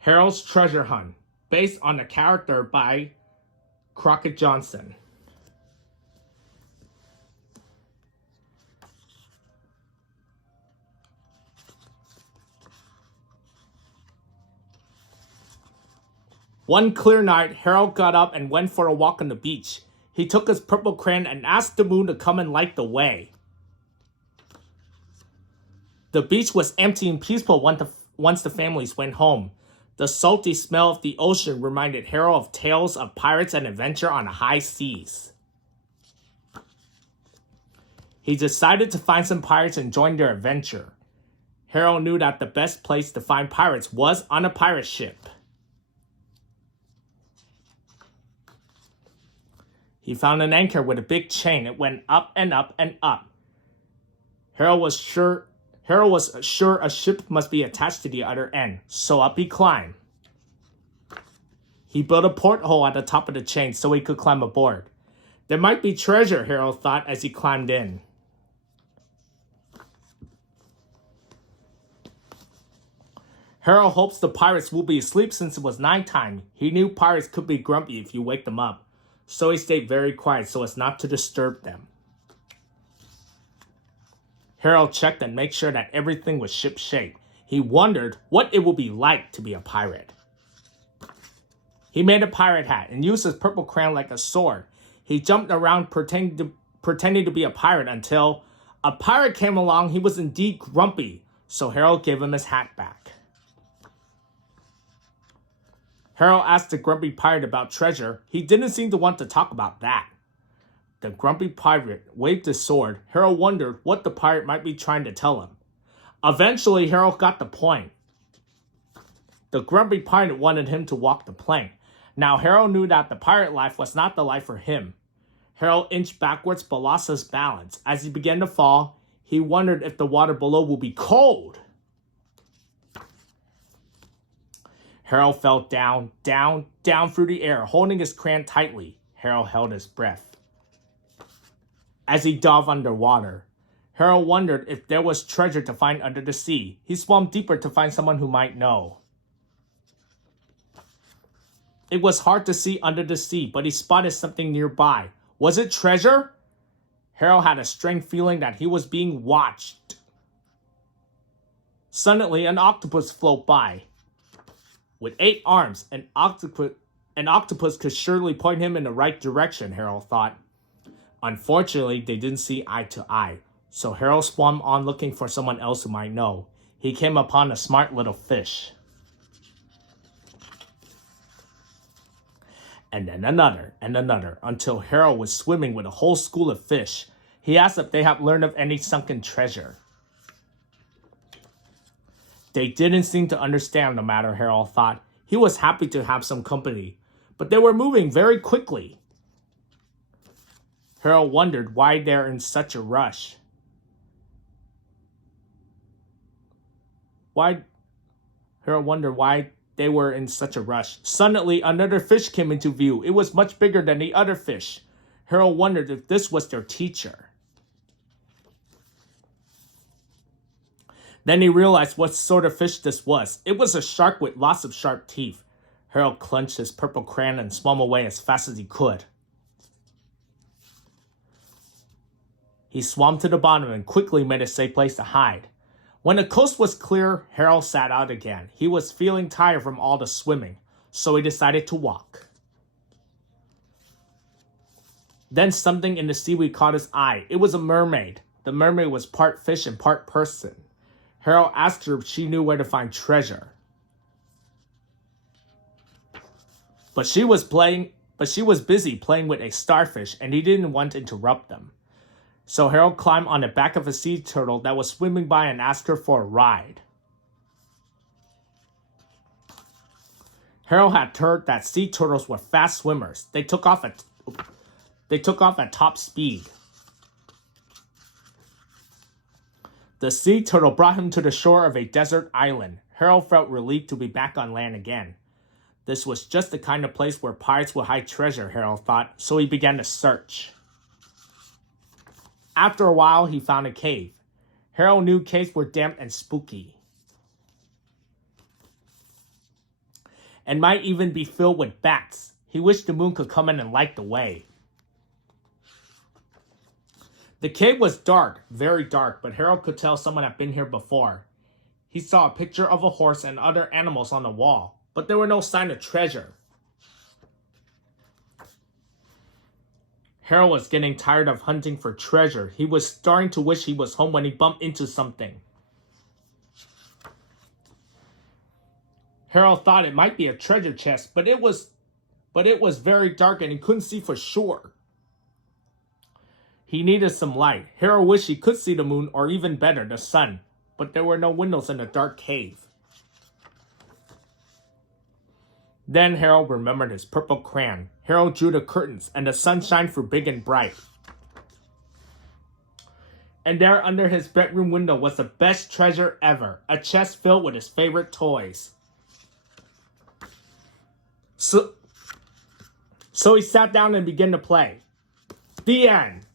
Harold's Treasure Hunt, based on a character by Crockett Johnson. One clear night, Harold got up and went for a walk on the beach. He took his purple crayon and asked the moon to come and light the way. The beach was empty and peaceful once the families went home. The salty smell of the ocean reminded Harold of tales of pirates and adventure on the high seas. He decided to find some pirates and join their adventure. Harold knew that the best place to find pirates was on a pirate ship. He found an anchor with a big chain. It went up and up and up. Harold was sure a ship must be attached to the other end, so up he climbed. He built a porthole at the top of the chain so he could climb aboard. There might be treasure, Harold thought as he climbed in. Harold hopes the pirates will be asleep since it was nighttime. He knew pirates could be grumpy if you wake them up, so he stayed very quiet so as not to disturb them. Harold checked and made sure that everything was ship-shape. He wondered what it would be like to be a pirate. He made a pirate hat and used his purple crayon like a sword. He jumped around pretending to be a pirate until a pirate came along. He was indeed grumpy, so Harold gave him his hat back. Harold asked the grumpy pirate about treasure. He didn't seem to want to talk about that. The grumpy pirate waved his sword. Harold wondered what the pirate might be trying to tell him. Eventually, Harold got the point. The grumpy pirate wanted him to walk the plank. Now, Harold knew that the pirate life was not the life for him. Harold inched backwards but lost his balance. As he began to fall, he wondered if the water below would be cold. Harold fell down through the air, holding his crayon tightly. Harold held his breath. As he dove underwater, Harold wondered if there was treasure to find under the sea. He swam deeper to find someone who might know. It was hard to see under the sea, but he spotted something nearby. Was it treasure? Harold had a strange feeling that he was being watched. Suddenly, an octopus floated by. With 8 arms, an octopus could surely point him in the right direction, Harold thought. Unfortunately, they didn't see eye to eye, so Harold swam on looking for someone else who might know. He came upon a smart little fish. And then another, until Harold was swimming with a whole school of fish. He asked if they had learned of any sunken treasure. They didn't seem to understand the matter, Harold thought. He was happy to have some company, but they were moving very quickly. Harold wondered why they're in such a rush. Harold wondered why they were in such a rush. Suddenly, another fish came into view. It was much bigger than the other fish. Harold wondered if this was their teacher. Then he realized what sort of fish this was. It was a shark with lots of sharp teeth. Harold clenched his purple crayon and swam away as fast as he could. He swam to the bottom and quickly made a safe place to hide. When the coast was clear, Harold sat out again. He was feeling tired from all the swimming, so he decided to walk. Then something in the seaweed caught his eye. It was a mermaid. The mermaid was part fish and part person. Harold asked her if she knew where to find treasure. But she was busy playing with a starfish, and he didn't want to interrupt them. So Harold climbed on the back of a sea turtle that was swimming by and asked her for a ride. Harold had heard that sea turtles were fast swimmers. They took off at top speed. The sea turtle brought him to the shore of a desert island. Harold felt relieved to be back on land again. This was just the kind of place where pirates would hide treasure, Harold thought, so he began to search. After a while, he found a cave. Harold knew caves were damp and spooky. and might even be filled with bats. He wished the moon could come in and light the way. The cave was dark, very dark, but Harold could tell someone had been here before. He saw a picture of a horse and other animals on the wall, but there were no sign of treasure. Harold was getting tired of hunting for treasure. He was starting to wish he was home when he bumped into something. Harold thought it might be a treasure chest, but it was very dark and he couldn't see for sure. He needed some light. Harold wished he could see the moon, or even better, the sun, but there were no windows in the dark cave. Then Harold remembered his purple crayon. Harold drew the curtains, and the sun shined through big and bright. And there under his bedroom window was the best treasure ever, a chest filled with his favorite toys. So he sat down and began to play. The end.